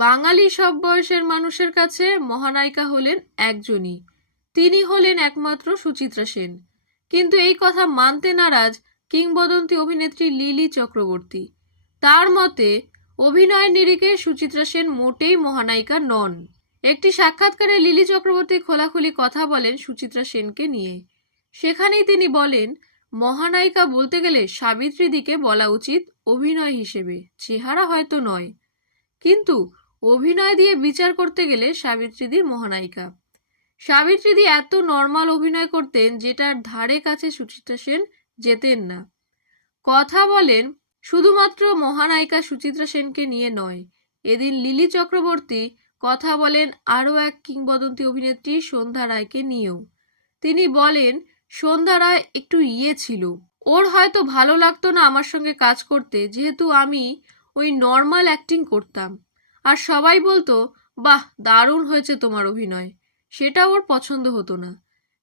বাঙালি সব বয়সের মানুষের কাছে মহানায়িকা হলেন একজনই। তিনি হলেন একমাত্র সুচিত্রা সেন। কিন্তু এই কথা মানতে নারাজ কিংবদন্তি অভিনেত্রী লিলি চক্রবর্তী। তার মতে, অভিনয়ের নিরিখে সুচিত্রা সেন মোটেই মহানায়িকা নন। একটি সাক্ষাৎকারে লিলি চক্রবর্তী খোলাখুলি কথা বলেন সুচিত্রা সেনকে নিয়ে। সেখানেই তিনি বলেন, মহানায়িকা বলতে গেলে সাবিত্রী দিকে বলা উচিত অভিনয় হিসেবে। চেহারা হয়তো নয়। কিন্তু অভিনয় দিয়ে বিচার করতে গেলে সাবিত্রীদি মহানায়িকা। সাবিত্রীদি এত নর্মাল অভিনয় করতেন যেটার ধারে কাছে সুচিত্রা সেন যেতেন না। কথা বলেন, শুধুমাত্র মহানায়িকা সুচিত্রা সেনকে নিয়ে নয়, এদিন লিলি চক্রবর্তী কথা বলেন আরও এক কিংবদন্তি অভিনেত্রী সন্ধ্যা রায়কে নিয়েও। তিনি বলেন, সন্ধ্যা রায় একটু ইয়ে ছিল। ওর হয়তো ভালো লাগতো না আমার সঙ্গে কাজ করতে, যেহেতু আমি ওই নর্মাল অ্যাক্টিং করতাম। আর সবাই বলতো, বাহ, দারুণ হয়েছে তোমার অভিনয়। সেটা ওর পছন্দ হতো না।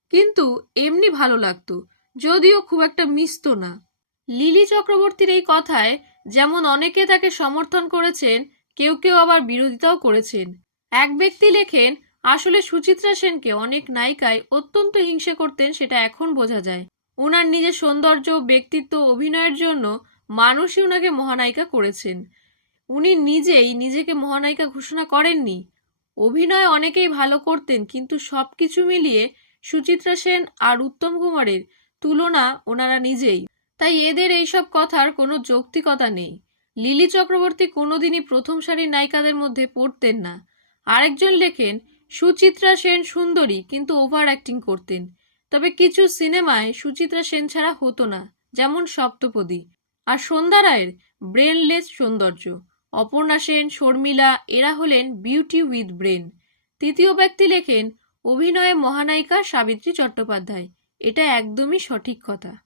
কিন্তু এমনি ভালো লাগতো, যদিও খুব একটা মিশতো না। লিলি চক্রবর্তীর এই কথায় যেমন অনেকে তাকে সমর্থন করেছেন, কেউ কেউ আবার বিরোধিতাও করেছেন। এক ব্যক্তি লেখেন, আসলে সুচিত্রা সেনকে অনেক নায়িকায় অত্যন্ত হিংসে করতেন সেটা এখন বোঝা যায়। ওনার নিজের সৌন্দর্য, ব্যক্তিত্ব, অভিনয়ের জন্য মানুষই ওনাকে মহানায়িকা করেছেন। উনি নিজেই নিজেকে মহানায়িকা ঘোষণা করেননি। অভিনয় অনেকেই ভালো করতেন, কিন্তু সব কিছু মিলিয়ে সুচিত্রা সেন আর উত্তম কুমারের তুলনা ওনারা নিজেই। তাই এদের এইসব কথার কোনো যৌক্তিকতা নেই। লিলি চক্রবর্তী কোনোদিনই প্রথম সারির নায়িকাদের মধ্যে পড়তেন না। আরেকজন লেখেন, সুচিত্রা সেন সুন্দরী, কিন্তু ওভার অ্যাক্টিং করতেন। তবে কিছু সিনেমায় সুচিত্রা সেন ছাড়া হতো না, যেমন সপ্তপদী। আর সন্ধ্যা রায়ের, ব্রেনলেস সৌন্দর্য। অপর্ণা সেন, শর্মিলা, এরা হলেন বিউটি উইথ ব্রেন তৃতীয় ব্যক্তি লেখেন, অভিনয়ে মহানায়িকা সাবিত্রী চট্টোপাধ্যায়। এটা একদমই সঠিক কথা।